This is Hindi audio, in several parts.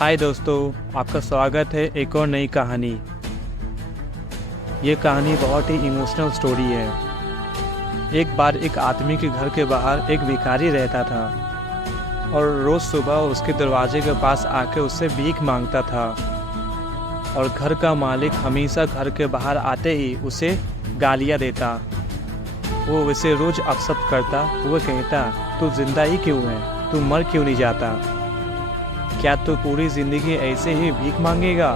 हाय दोस्तों, आपका स्वागत है एक और नई कहानी। ये कहानी बहुत ही इमोशनल स्टोरी है। एक बार एक आदमी के घर के बाहर एक भिखारी रहता था और रोज़ सुबह उसके दरवाजे के पास आके उससे भीख मांगता था। और घर का मालिक हमेशा घर के बाहर आते ही उसे गालियाँ देता। वो उसे रोज़ अपशब्द करता। वो कहता, तू जिंदा ही क्यों है, तू मर क्यों नहीं जाता, क्या तू पूरी ज़िंदगी ऐसे ही भीख मांगेगा,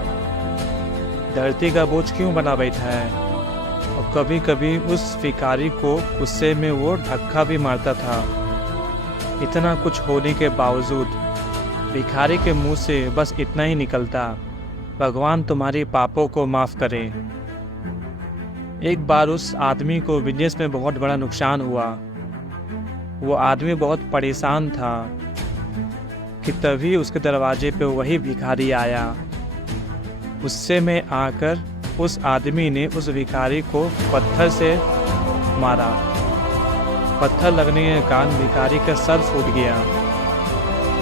धरती का बोझ क्यों बना बैठा है। और कभी कभी उस भिखारी को गुस्से में वो धक्का भी मारता था। इतना कुछ होने के बावजूद भिखारी के मुंह से बस इतना ही निकलता, भगवान तुम्हारे पापों को माफ़ करे। एक बार उस आदमी को बिजनेस में बहुत बड़ा नुकसान हुआ। वो आदमी बहुत परेशान था कि तभी उसके दरवाजे पे वही भिखारी आया। गुस्से में आकर उस आदमी ने उस भिखारी को पत्थर से मारा। पत्थर लगने के कारण भिखारी का सर फूट गया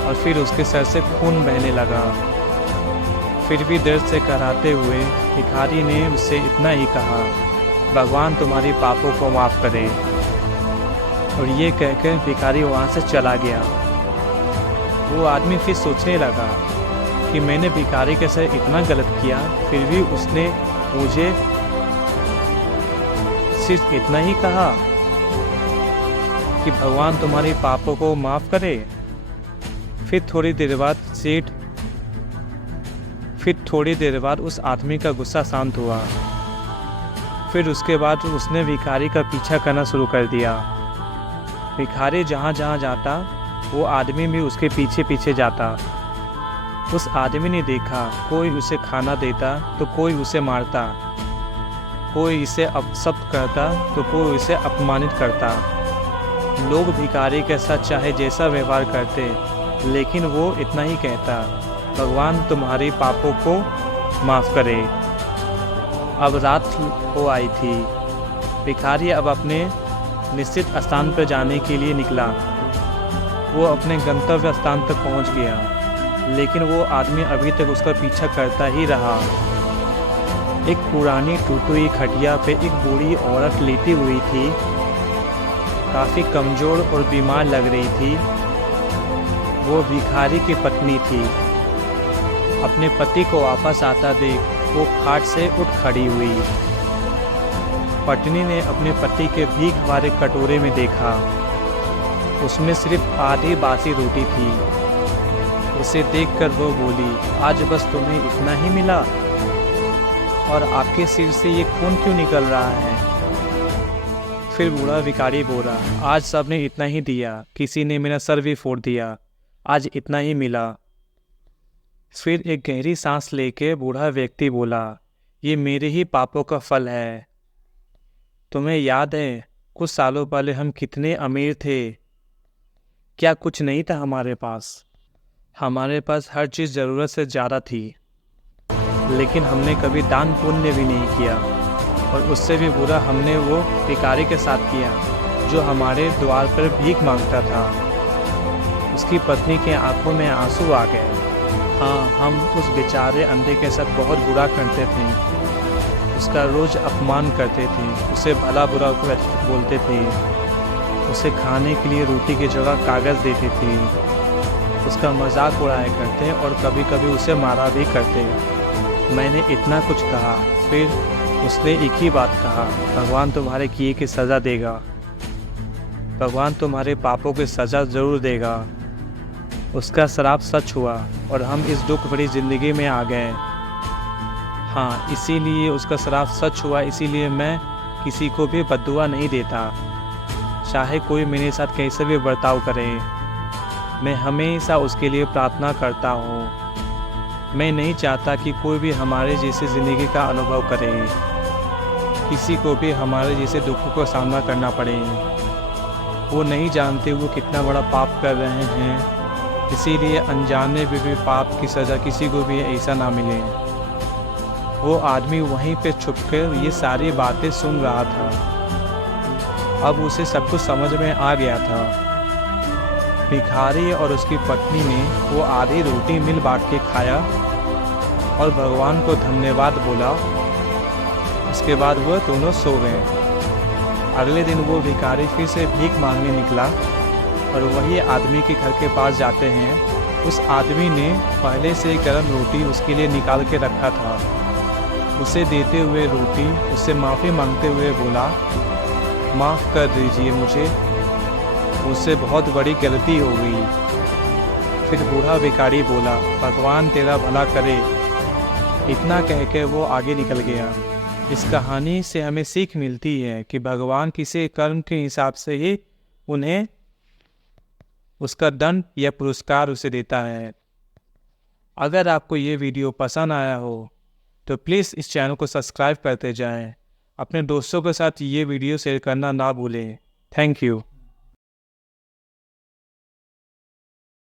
और फिर उसके सर से खून बहने लगा। फिर भी दर्द से कराहते हुए भिखारी ने उससे इतना ही कहा, भगवान तुम्हारी पापों को माफ़ करे। और ये कहकर भिखारी वहाँ से चला गया। वो आदमी फिर सोचने लगा कि मैंने भिखारी के साथ इतना गलत किया, फिर भी उसने मुझे सिर्फ इतना ही कहा कि भगवान तुम्हारी पापों को माफ़ करे। फिर थोड़ी देर बाद उस आदमी का गुस्सा शांत हुआ। फिर उसके बाद उसने भिखारी का पीछा करना शुरू कर दिया। भिखारी जहाँ जहाँ जाता वो आदमी भी उसके पीछे पीछे जाता। उस आदमी ने देखा, कोई उसे खाना देता तो कोई उसे मारता, कोई इसे अपशब्द करता तो कोई इसे अपमानित करता। लोग भिखारी के साथ चाहे जैसा व्यवहार करते, लेकिन वो इतना ही कहता, भगवान तुम्हारे पापों को माफ़ करे। अब रात हो आई थी। भिखारी अब अपने निश्चित स्थान पर जाने के लिए निकला। वो अपने गंतव्य स्थान तक पहुंच गया, लेकिन वो आदमी अभी तक उसका पीछा करता ही रहा। एक पुरानी टूटी हुई खटिया पे एक बूढ़ी औरत लेटी हुई थी। काफ़ी कमज़ोर और बीमार लग रही थी। वो भिखारी की पत्नी थी। अपने पति को वापस आता देख वो खाट से उठ खड़ी हुई। पत्नी ने अपने पति के भीख भरे कटोरे में देखा। उसमें सिर्फ आधी बासी रोटी थी। उसे देखकर वो बोली, आज बस तुम्हें इतना ही मिला और आपके सिर से ये खून क्यों निकल रहा है। फिर बूढ़ा भिखारी बोला, आज सबने इतना ही दिया, किसी ने मेरा सर भी फोड़ दिया, आज इतना ही मिला। फिर एक गहरी सांस लेके बूढ़ा व्यक्ति बोला, ये मेरे ही पापों का फल है। तुम्हें याद है कुछ सालों पहले हम कितने अमीर थे, क्या कुछ नहीं था हमारे पास। हमारे पास हर चीज़ ज़रूरत से ज़्यादा थी, लेकिन हमने कभी दान पुण्य भी नहीं किया। और उससे भी बुरा हमने वो भिखारी के साथ किया जो हमारे द्वार पर भीख मांगता था। उसकी पत्नी के आंखों में आंसू आ गए। हाँ, हम उस बेचारे अंधे के साथ बहुत बुरा करते थे। उसका रोज़ अपमान करते थे, उसे भला बुरा बोलते थे, उसे खाने के लिए रोटी की जगह कागज़ देते थे, उसका मजाक उड़ाया करते और कभी कभी उसे मारा भी करते। मैंने इतना कुछ कहा, फिर उसने एक ही बात कहा, भगवान तुम्हारे किए की सज़ा देगा, भगवान तुम्हारे पापों की सज़ा ज़रूर देगा। उसका श्राप सच हुआ और हम इस दुख भरी ज़िंदगी में आ गए। हाँ, इसीलिए उसका श्राप सच हुआ, इसीलिए मैं किसी को भी बद्दुआ नहीं देता, चाहे कोई मेरे साथ कैसे भी बर्ताव करे। मैं हमेशा उसके लिए प्रार्थना करता हूँ। मैं नहीं चाहता कि कोई भी हमारे जैसे ज़िंदगी का अनुभव करे, किसी को भी हमारे जैसे दुखों का सामना करना पड़े। वो नहीं जानते वो कितना बड़ा पाप कर रहे हैं, इसीलिए अनजाने में भी पाप की सज़ा किसी को भी ऐसा ना मिले। वो आदमी वहीं पे छुपकर ये सारी बातें सुन रहा था। अब उसे सब कुछ समझ में आ गया था। भिखारी और उसकी पत्नी ने वो आधी रोटी मिल बांट के खाया और भगवान को धन्यवाद बोला। उसके बाद वह दोनों सो गए। अगले दिन वो भिखारी फिर से भीख मांगने निकला और वही आदमी के घर के पास जाते हैं। उस आदमी ने पहले से गर्म रोटी उसके लिए निकाल के रखा था। उसे देते हुए रोटी उससे माफ़ी मांगते हुए बोला, माफ़ कर दीजिए मुझसे बहुत बड़ी गलती हो गई। फिर बूढ़ा भिखारी बोला, भगवान तेरा भला करे। इतना कह के वो आगे निकल गया। इस कहानी से हमें सीख मिलती है कि भगवान किसी कर्म के हिसाब से ही उन्हें उसका दंड या पुरस्कार उसे देता है। अगर आपको ये वीडियो पसंद आया हो तो प्लीज़ इस चैनल को सब्सक्राइब करते जाएं। अपने दोस्तों के साथ ये वीडियो शेयर करना ना भूलें। Thank you.